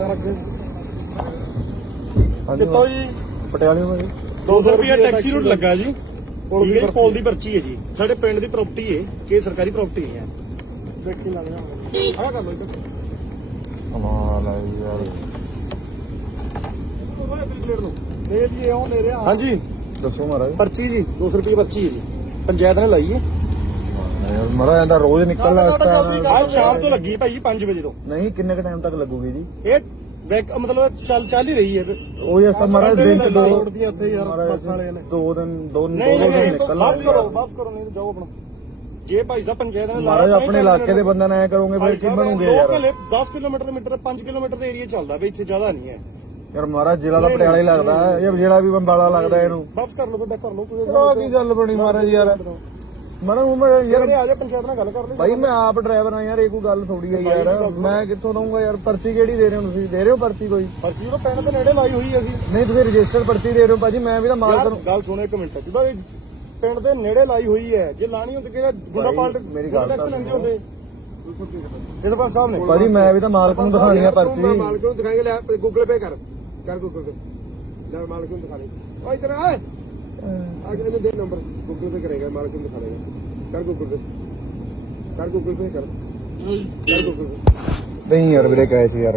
ਹਾਂਜੀ ਕਿੱਥੋਂ ਜੀ। ਪਟਿਆਲੇ ਤੋਂ ਜੀ। 200 ਰੁਪਏ ਟੈਕਸੀ ਰੂਟ ਲੱਗਾ ਜੀ। ਪੁਲ ਦੀ ਇਹ ਪਰਚੀ। ਪੋਲ ਦੀ ਪਰਚੀ ਹੈ ਜੀ। ਸਾਡੇ ਪਿੰਡ ਦੀ ਪ੍ਰਾਪਰਟੀ ਹੈ ਕਿ ਸਰਕਾਰੀ ਪ੍ਰਾਪਰਟੀ ਹੈ। ਦੇਖੀ ਲੱਗ ਜਾ ਆ ਕਰ ਲੋ ਇੱਧਰ ਕਮਾਲ ਹੈ ਯਾਰ। ਲੈ ਜੀ ਉਹ ਲੈ ਰਿਹਾ ਹਾਂਜੀ। ਦੱਸੋ ਮਹਾਰਾਜ। ਪਰਚੀ ਜੀ 200 ਰੁਪਏ ਪਰਚੀ ਹੈ ਜੀ। ਪੰਚਾਇਤ ਨੇ ਲਾਈ ਹੈ। ਮਹਾਰਾਜ ਇਹਦਾ ਰੋਜ਼ ਨਿਕਲਣਾ ਇਸ ਟਾਈਮ ਅੱਜ ਸ਼ਾਮ ਤੋਂ ਲੱਗੀ ਭਾਈ 5 ਵਜੇ ਤੋਂ। ਨਹੀਂ ਕਿੰਨੇ ਕ ਟਾਈਮ ਤੱਕ ਲੱਗੂਗੀ ਜੀ? ਇਹ ਬੈਕ ਮਤਲਬ ਚੱਲ ਚੱਲ ਹੀ ਰਹੀ ਹੈ ਉਹ ਇਸ ਤਾਂ ਮਹਾਰਾਜ ਦਿਨ ਚ ਦੋ ਰੋਡ ਦੀ ਉੱਥੇ ਯਾਰ ਬੱਸ ਵਾਲੇ ਨੇ। ਦੋ ਦਿਨ ਦੋ ਦੋ ਨਹੀਂ ਦਿਨ ਨਹੀਂ ਨਿਕਲਣਾ ਵਾਪਸ ਕਰੋ ਵਾਪਸ ਕਰੋ ਨਹੀਂ ਜਾਓ ਆਪਣਾ। ਜੇ ਭਾਈ ਸਾਹਿਬ ਪੰਚਾਇਤ ਨੇ ਲਾਇਆ ਆਪਣੇ ਇਲਾਕੇ ਦੇ ਬੰਦਿਆਂ ਨਾਲ ਐ ਕਰੋਗੇ ਫਿਰ ਕੀ ਬਣੂਗੇ ਯਾਰ। 10 ਕਿਲੋਮੀਟਰ ਮੀਟਰ 5 ਕਿਲੋਮੀਟਰ ਦਾ ਏਰੀਆ ਚੱਲਦਾ ਬਈ ਇੱਥੇ ਜ਼ਿਆਦਾ ਨਹੀਂ ਹੈ। ਯਾਰ ਮਹਾਰਾਜ ਜ਼ਿਲ੍ਹਾ ਦਾ ਪਟਿਆਲਾ ਹੀ ਲੱਗਦਾ। ਹੈ ਇਹ ਜ਼ਿਲ੍ਹਾ ਵੀ ਬੰਬਾਲਾ ਲੱਗਦਾ ਇਹਨੂੰ। ਵਾਪਸ ਕਰ ਲਓ ਬੈਕ ਕਰ ਲਓ ਕੋਈ ਕੀ ਗੱਲ ਬਣੀ ਮਹਾਰਾਜ ਯਾਰ। ਮਰਨ ਮੈਂ ਯਾਰ ਯਾਰ ਆ ਜਾ ਪੰਚਾਇਤ ਨਾਲ ਗੱਲ ਕਰ ਲਈ। ਭਾਈ ਮੈਂ ਆਪ ਡਰਾਈਵਰ ਆ ਯਾਰ ਇਹ ਕੋਈ ਗੱਲ ਥੋੜੀ ਹੈ ਯਾਰ। ਮੈਂ ਕਿੱਥੋਂ ਦਊਂਗਾ ਯਾਰ? ਪਰਚੀ ਕਿਹੜੀ ਦੇ ਰਹੇ ਹੋ ਤੁਸੀਂ? ਦੇ ਰਹੇ ਹੋ ਪਰਚੀ ਕੋਈ? ਪਰਚੀ ਉਹ ਪਿੰਡ ਦੇ ਨੇੜੇ ਲਾਈ ਹੋਈ ਹੈ ਅਸੀਂ ਨਹੀਂ ਤੁਸੀਂ ਰਜਿਸਟਰ ਪਰਚੀ ਦੇ ਰਹੇ ਹੋ ਭਾਜੀ ਮੈਂ ਵੀ ਤਾਂ ਮਾਲਕ ਨੂੰ ਗੱਲ ਸੁਣੋ ਇੱਕ ਮਿੰਟ। ਇਹ ਪਿੰਡ ਦੇ ਨੇੜੇ ਲਾਈ ਹੋਈ ਹੈ। ਜੇ ਲਾਣੀ ਹੁੰਦੀ ਕਿਹਦਾ ਗੁੰਡਾ ਪਾਲਟ ਮੇਰੀ ਗੱਲ ਟੈਕਸ ਤਾਂ ਲੈਂਦੇ ਹੁੰਦੇ। ਇਹਦੇ ਪਾਸ ਸਾਹਿਬ ਨੇ ਭਾਜੀ ਮੈਂ ਵੀ ਤਾਂ ਮਾਲਕ ਨੂੰ ਦਿਖਾਣੀ ਆ ਪਰਚੀ। ਮਾਲਕ ਨੂੰ ਦਿਖਾਏਗਾ ਲੈ ਗੂਗਲ ਪੇ ਕਰ। ਕਰ ਗੂਗਲ ਪੇ। ਲੈ ਮਾਲਕ ਨੂੰ ਦਿਖਾ ਦੇ। ਓ ਇਧਰ ਆ। ਆ ਕੇ ਇਹਨੂੰ ਦੇ ਨੰਬਰ ਗੂਗਲ ਪੇ ਕਰੇਗਾ ਮਾਲਕ ਨੂੰ ਦਿਖਾ ਦੇਗਾ। ਕਰ ਗੂਗਲ ਪੇ ਕਰ ਗੂਗਲ ਪੇ ਕਰ। ਕਰ ਗੂਗਲ ਪੇ ਨਹੀਂ ਯਾਰ ਵੀਰੇ ਕੈਸ਼ ਯਾਰ।